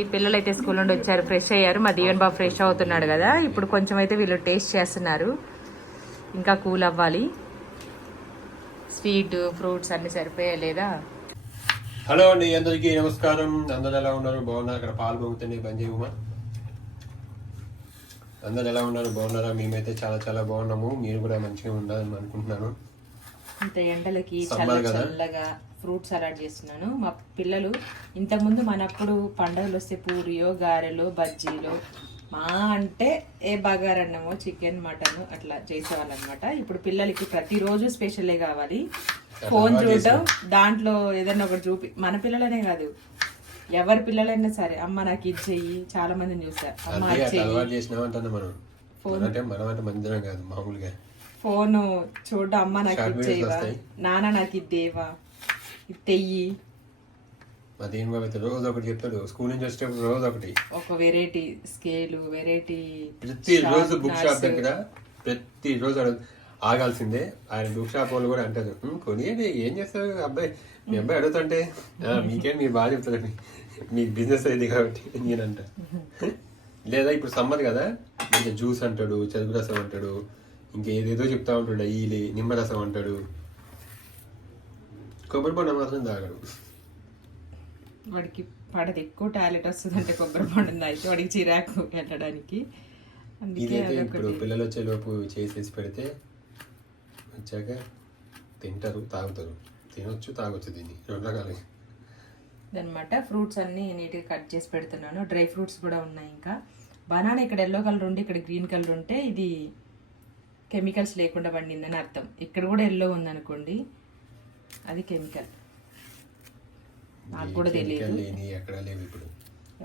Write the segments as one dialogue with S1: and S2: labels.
S1: ఈ పిల్లలు అయితే స్కూల్ నుండి వచ్చారు ఫ్రెష్ అయ్యారు. మా దీవెన్ బాబు ఫ్రెష్ అవుతున్నాడు కదా. ఇప్పుడు కొంచెం అయితే వీళ్ళు టేస్ట్ చేస్తున్నారు. ఇంకా కూల్ అవ్వాలి. స్వీట్ ఫ్రూట్స్ అన్ని సరిపోయాయి లేదా?
S2: హలో అండి అందరికీ నమస్కారం. అందరు ఎలా ఉన్నారు? బాగున్నారు? అక్కడ పాలు పొంగుతున్నాయి బంద్ చేయమా అందరు ఎలా ఉన్నారు? బాగున్నారా? మేమైతే చాలా చాలా బాగున్నాము. మీరు కూడా మంచిగా ఉండాలని అనుకుంటున్నాను.
S1: ఇంత ఎండలకి. చల్లగా ఫ్రూట్ సలాడ్ చేస్తున్నాను. మా పిల్లలు ఇంతకుముందు మనప్పుడు పండుగలు వస్తే పూరియో గారెలు బజ్జీలు మా అంటే ఏ బగారన్నమో చికెన్ మటన్ అట్లా చేసేవాళ్ళు అనమాట ఇప్పుడు పిల్లలకి ప్రతిరోజు స్పెషలే కావాలి. ఫోన్ చూడటం దాంట్లో ఏదైనా ఒకటి చూపి మన పిల్లలనే కాదు. ఎవరి పిల్లలైనా సరే అమ్మ నాకు ఇది చెయ్యి చాలా మందిని చూసా. అమ్మ
S2: అదే
S1: అది
S2: అట్లా
S1: చెయ్యి.
S2: అలవాటు చేసినామంటున్నా మనం మనం అంటే మనం అంటే మందిరం కాదు మామూలుగా.
S1: ఫోన్ చూడడం అమ్మ నాకు ఇది చేయవా. నాన్న నాకు ఇది దేవా తెయ్యి.
S2: దేని బాబు రోజు ఒకటి చెప్తాడు. స్కూల్ నుంచి వచ్చేటప్పుడు రోజు ఒకటి.
S1: ఒక వెరైటీ స్కేలు వెరైటీ
S2: ప్రతి రోజు బుక్ షాప్ దగ్గర ప్రతి రోజు ఆగాల్సిందే. ఆయన బుక్ షాప్ వాళ్ళు కూడా అంటారు. "ఉమ్, కొనియండి ఏం చేస్తారు? అబ్బాయి మీ అబ్బాయి అడుగుతుంటే "ఆ, మీకేం మీరు బాగా చెప్తారండి మీకు బిజినెస్ అయింది కాబట్టి నేనంట లేదా ఇప్పుడు సమ్మర్ కదా మంచిగా జ్యూస్ అంటాడు చెరుకు రసం అంటాడు ఇంకా ఏదేదో చెప్తా ఉంటాడు డైలీ నిమ్మరసం అంటాడు. కొబ్బరి బొండం మాత్రం తాగడు
S1: వాడికి పడదు ఎక్కువ టాయిలెట్ వస్తుందంటే కొబ్బరి బొండం అయితే వాడికి చిరాకు వెళ్ళడానికి అందుకే
S2: ఇదైతే ఇప్పుడు పిల్లలు వచ్చే లోపు చేసేసి పెడితే వచ్చాక తింటారు తాగుతారు. తినొచ్చు తాగొచ్చు దీన్ని. రెండు రకాలు.
S1: అనమాట ఫ్రూట్స్ అన్ని నీట్గా కట్ చేసి పెడుతున్నాను. డ్రై ఫ్రూట్స్ కూడా ఉన్నాయి ఇంకా. బనానా ఇక్కడ ఎల్లో కలర్ ఉండి ఇక్కడ గ్రీన్ కలర్ ఉంటే ఇది కెమికల్స్ లేకుండా పండిందని అర్థం. ఇక్కడ కూడా ఎల్లో ఉందనుకోండి. అది కెమికల్. నాకు కూడా తెలియదు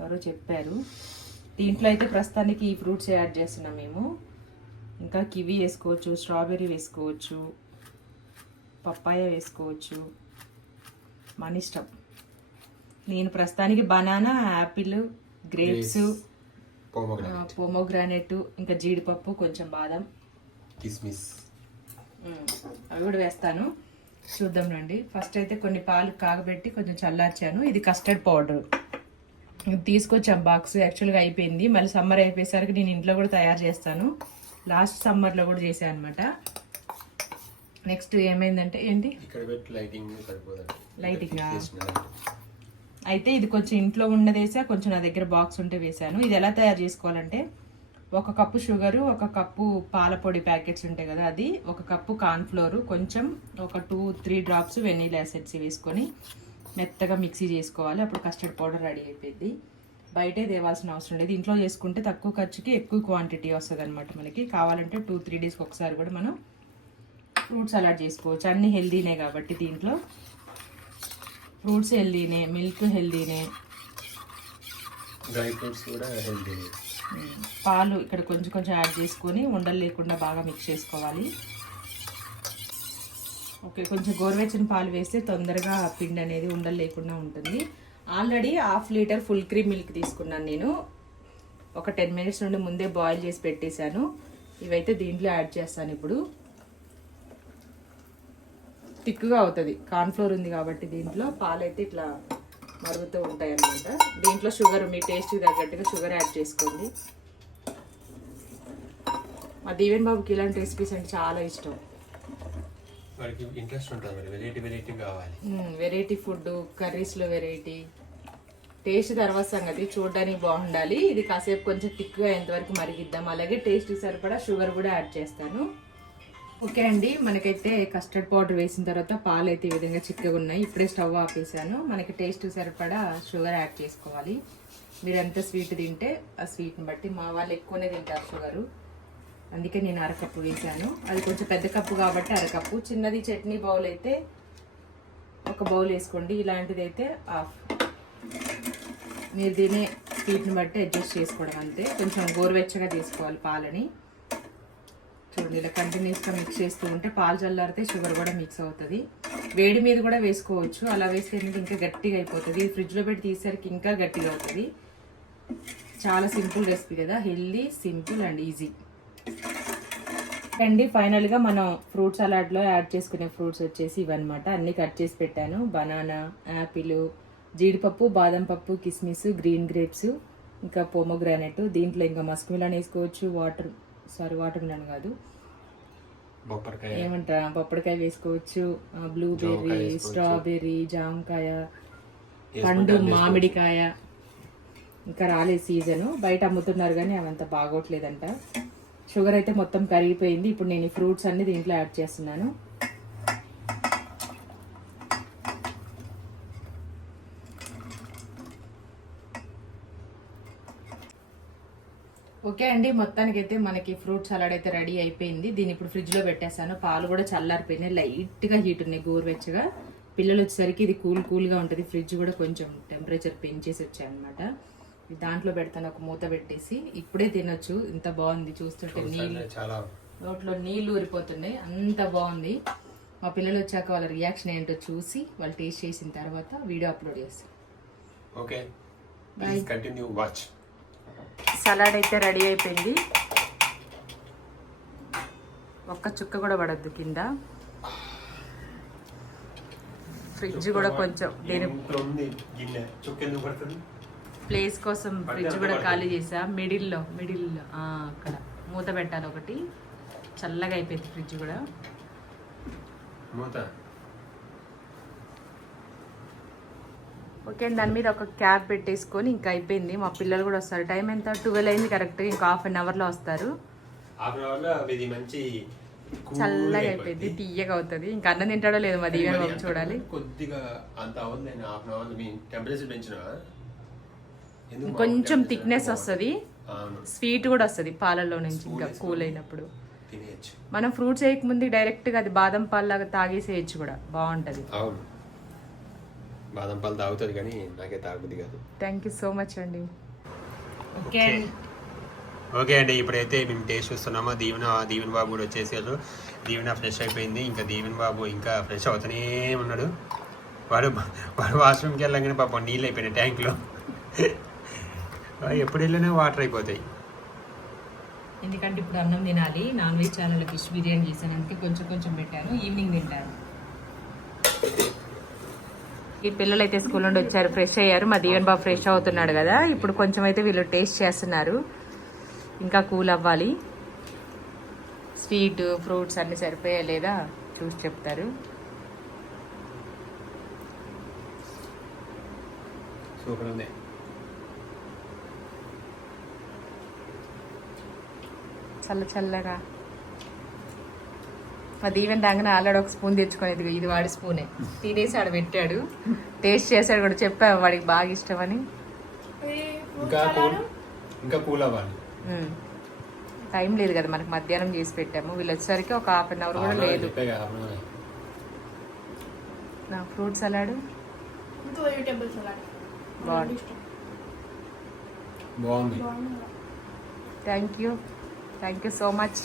S1: ఎవరో చెప్పారు. దీంట్లో అయితే ప్రస్తుతానికి ఈ ఫ్రూట్స్ యాడ్ చేస్తున్నాం మేము. ఇంకా కివి వేసుకోవచ్చు స్ట్రాబెర్రీ వేసుకోవచ్చు పప్పాయ వేసుకోవచ్చు. మన ఇష్టం. నేను ప్రస్తుతానికి బనానా యాపిల్ గ్రేప్స్
S2: పోమగ్రానైట్.
S1: ఇంకా జీడిపప్పు కొంచెం బాదం.
S2: కిస్మిస్.
S1: అవి కూడా వేస్తాను. చూద్దాం రండి. ఫస్ట్ అయితే కొన్ని పాలు కాగబెట్టి కొంచెం చల్లార్చాను. ఇది కస్టర్డ్ పౌడర్ తీసుకొచ్చాం బాక్స్ యాక్చువల్గా అయిపోయింది. మళ్ళీ సమ్మర్ అయిపోయేసరికి నేను ఇంట్లో కూడా తయారు చేస్తాను. లాస్ట్ సమ్మర్లో కూడా చేశాను అనమాట నెక్స్ట్ ఏమైందంటే ఏంటి?
S2: లైటింగ్.
S1: అయితే ఇది కొంచెం ఇంట్లో ఉన్నది వేసా కొంచెం నా దగ్గర బాక్స్ ఉంటే వేసాను ఇది ఎలా తయారు చేసుకోవాలంటే ఒక కప్పు షుగరు ఒక కప్పు పాల పొడి ప్యాకెట్స్ ఉంటాయి కదా అది ఒక కప్పు కార్న్ఫ్లోరు కొంచెం ఒక two three drops vanilla essence వేసుకొని మెత్తగా మిక్సీ చేసుకోవాలి. అప్పుడు కస్టర్డ్ పౌడర్ రెడీ అయిపోయింది. బయటే తేవాల్సిన అవసరం లేదు. ఇంట్లో చేసుకుంటే తక్కువ ఖర్చుకి ఎక్కువ క్వాంటిటీ వస్తుంది అనమాట మనకి. కావాలంటే టూ త్రీ డేస్కి ఒకసారి కూడా మనం ఫ్రూట్ సలాడ్ చేసుకోవచ్చు. అన్ని హెల్దీనే కాబట్టి దీంట్లో. ఫ్రూట్స్ హెల్దీనే మిల్క్ హెల్దీనే.
S2: డ్రై ఫ్రూట్స్ కూడా
S1: హెల్దీనే. పాలు ఇక్కడ కొంచెం కొంచెం యాడ్ చేసుకొని ఉండలు లేకుండా బాగా మిక్స్ చేసుకోవాలి. ఓకే కొంచెం గోరువెచ్చని పాలు వేస్తే తొందరగా పిండి అనేది ఉండలు లేకుండా ఉంటుంది. Already half litre full cream milk తీసుకున్నాను నేను. ఒక టెన్ మినిట్స్ నుండి ముందే బాయిల్ చేసి పెట్టేశాను. ఇవైతే దీంట్లో యాడ్ చేస్తాను ఇప్పుడు. థిక్గా అవుతుంది. కార్న్ఫ్లోర్ ఉంది కాబట్టి దీంట్లో పాలైతే ఇట్లా మరుగుతూ ఉంటాయి అన్నమాట దీంట్లో షుగర్ మీ టేస్ట్కి తగ్గట్టుగా షుగర్ యాడ్ చేసుకోండి. మా దీవెన్ బాబుకి ఇలాంటి రెసిపీస్ అంటే చాలా ఇష్టం.
S2: వాడికి ఇంట్రెస్ట్ ఉంటుంది మరి. వెరైటీ వెరైటీ కావాలి.
S1: వెరైటీ ఫుడ్ కర్రీస్లో వెరైటీ టేస్ట్ తర్వాత సంగతి చూడడానికి బాగుండాలి. ఇది కాసేపు కొంచెం థిక్గా ఎంతవరకు మరిగిద్దాం. అలాగే టేస్ట్ సరిపడా షుగర్ కూడా యాడ్ చేస్తాను. ఓకే అండి మనకైతే కస్టర్డ్ పౌడర్ వేసిన తర్వాత పాలు అయితే ఈ విధంగా చిక్కగా ఉన్నాయి. ఇప్పుడే స్టవ్ ఆపేసాను మనకి టేస్ట్ సరిపడా షుగర్ యాడ్ చేసుకోవాలి. మీరు ఎంత స్వీట్ తింటే ఆ స్వీట్ని బట్టి. మా వాళ్ళు ఎక్కువనే తింటారు షుగరు అందుకే నేను అరకప్పు వేసాను అది కొంచెం పెద్ద కప్పు కాబట్టి అరకప్పు. చిన్నది చట్నీ బౌల్ అయితే ఒక బౌల్ వేసుకోండి. ఇలాంటిది అయితే హాఫ్ మీరు తినే స్వీట్ని బట్టి అడ్జస్ట్ చేసుకోవడం అంతే. కొంచెం గోరువెచ్చగా తీసుకోవాలి పాలని. చూడండి ఇలా కంటిన్యూస్గా మిక్స్ చేస్తూ ఉంటే పాలు చల్లారితే షుగర్ కూడా మిక్స్ అవుతుంది. వేడి మీద కూడా వేసుకోవచ్చు. అలా వేస్తే ఇంకా గట్టిగా అయిపోతుంది. ఫ్రిడ్జ్లో పెట్టి తీసేసరికి ఇంకా గట్టిగా అవుతుంది. చాలా సింపుల్ రెసిపీ కదా. హెల్దీ సింపుల్ అండ్ ఈజీ అండి ఫైనల్గా మనం ఫ్రూట్ సలాడ్లో యాడ్ చేసుకునే ఫ్రూట్స్ వచ్చేసి ఇవన్నమాట. అన్నీ కట్ చేసి పెట్టాను. బనానా యాపిల్ జీడిపప్పు బాదం పప్పు కిస్మిస్ గ్రీన్ గ్రేప్స్ ఇంకా పోమోగ్రానైట్ దీంట్లో ఇంకా మస్క్ మిలాన్ వేసుకోవచ్చు వాటర్ సారీ వాటర్ మిలాన్ కాదు.
S2: బొప్పరకాయ
S1: ఏమంటారా? పప్పడికాయ వేసుకోవచ్చు బ్లూబెర్రీ స్ట్రాబెర్రీ జామకాయ పండు మామిడికాయ. ఇంకా రాలేదు సీజన్ బయట అమ్ముతున్నారు కానీ అవంత బాగోట్లేదంట. షుగర్ అయితే మొత్తం కరిగిపోయింది ఇప్పుడు నేను ఈ ఫ్రూట్స్ అన్ని దీంట్లో యాడ్ చేస్తున్నాను. ఓకే అండి మొత్తానికి అయితే మనకి ఫ్రూట్ సలాడ్ అయితే రెడీ అయిపోయింది. దీన్ని ఇప్పుడు ఫ్రిడ్జ్లో పెట్టేశాను. పాలు కూడా చల్లారిపోయినాయి. లైట్గా హీట్ ఉన్నాయి గోరువెచ్చగా. పిల్లలు వచ్చేసరికి ఇది కూల్ కూల్గా ఉంటుంది. ఫ్రిడ్జ్ కూడా కొంచెం టెంపరేచర్ పెంచేసి వచ్చాయన్నమాట. దాంట్లో పెడతాను ఒక మూత పెట్టేసి. ఇప్పుడే తినొచ్చు. ఇంత బాగుంది చూస్తుంటే నీళ్ళు నోట్లో నీళ్ళు ఊరిపోతున్నాయి. అంత బాగుంది. మా పిల్లలు వచ్చాక వాళ్ళ రియాక్షన్ ఏంటో చూసి వాళ్ళు టేస్ట్ చేసిన తర్వాత వీడియో అప్లోడ్ చేస్తాం
S2: ఓకే. కంటిన్యూ వాచ్
S1: సలాడ్ అయితే రెడీ అయిపోయింది. ఒక్క చుక్క కూడా పడద్దు కింద. ఫ్రిడ్జ్ కూడా కొంచెం ప్లేస్ కోసం ఫ్రిడ్జ్ కూడా ఖాళీ చేసా. మిడిల్లో మిడిల్లో అక్కడ మూత పెట్టాలి ఒకటి. చల్లగా అయిపోయింది ఫ్రిడ్జ్ కూడా.
S2: మూత?
S1: ఓకే దాని మీద ఒక క్యాప్ పెట్టేసుకొని ఇంకా అయిపోయింది. మా పిల్లలు కూడా వస్తారు. టైం ఎంత? ట్వెల్వ్ అయింది కరెక్ట్గా ఇంకా హాఫ్ అన్ అవర్లో వస్తారు
S2: మంచి
S1: చల్లగా
S2: అయిపోయింది.
S1: తీయగా అవుతుంది. ఇంకా అన్నం తింటాడో లేదో మరి ఈవెన్ చూడాలి.
S2: కొద్దిగా అంత టెంపరేచర్
S1: కొంచెం థిక్నెస్ వస్తుంది. స్వీట్ కూడా వస్తుంది పాలల్లో నుంచి ఇంకా కూల్ అయినప్పుడు. మనం ఫ్రూట్స్ వేయకముందు డైరెక్ట్గా అది బాదం పాల్లాగా తాగేసేయచ్చు కూడా. బాగుంటుంది.
S2: అవును. బాదం పాలు తాగుతుంది కానీ నాకే తాగుతుంది కాదు.
S1: థ్యాంక్ యూ సో మచ్ అండి. ఓకే. అండి
S2: ఓకే అండి ఇప్పుడైతే మేము టేస్ట్ చూస్తున్నామో. దీవెన దీవెన బాబు కూడా వచ్చేసారు. దీవెన ఫ్రెష్ అయిపోయింది. ఇంకా దీవెన బాబు ఇంకా ఫ్రెష్ అవుతూనే ఉన్నాడు. వాడు వాడు వాష్రూమ్కి వెళ్ళగానే పాపం నీళ్ళు అయిపోయినాయి ట్యాంక్లో. ఎప్పుడు వెళ్ళినా వాటర్ అయిపోతాయి.
S1: ఎందుకంటే ఇప్పుడు అన్నం తినాలి. Non veg channel fish biryani చేశాను. అందుకే కొంచెం కొంచెం పెట్టాను. ఈవినింగ్ తింటాను. ఈ పిల్లలు అయితే స్కూల్ నుండి వచ్చారు ఫ్రెష్ అయ్యారు. మా దీవెన్ బాబు ఫ్రెష్ అవుతున్నాడు కదా. ఇప్పుడు కొంచెం అయితే వీళ్ళు టేస్ట్ చేస్తున్నారు. ఇంకా కూల్ అవ్వాలి. స్వీట్ ఫ్రూట్స్ అన్ని సరిపోయా లేదా చూసి చెప్తారు.
S2: సూపర్ ఉంది.
S1: చల్ల చల్లగా. మా దీవెన్ రాగానే ఆల్రెడీ ఒక స్పూన్ తెచ్చుకొని ఇదిగో ఇది వాడి స్పూనే. తినేసి ఆడ పెట్టాడు. టేస్ట్ చేశాడు కూడా చెప్పా వాడికి బాగా ఇష్టమని.
S2: ఇంకా కూల్ ఇంకా కూల్ అవ్వాలి.
S1: ఉమ్. టైం లేదు కదా మనకి మధ్యాహ్నం చేసి పెట్టాము. వీళ్ళు వచ్చేసరికి ఒక హాఫ్ అన్ అవర్ కూడా లేదు. నా ఫ్రూట్ సలాడ్?
S3: ఇంకా వెజిటేబుల్ సలాడ్.
S1: బాగుంది.
S2: బాగుంది.
S1: Thank you. Thank you so much.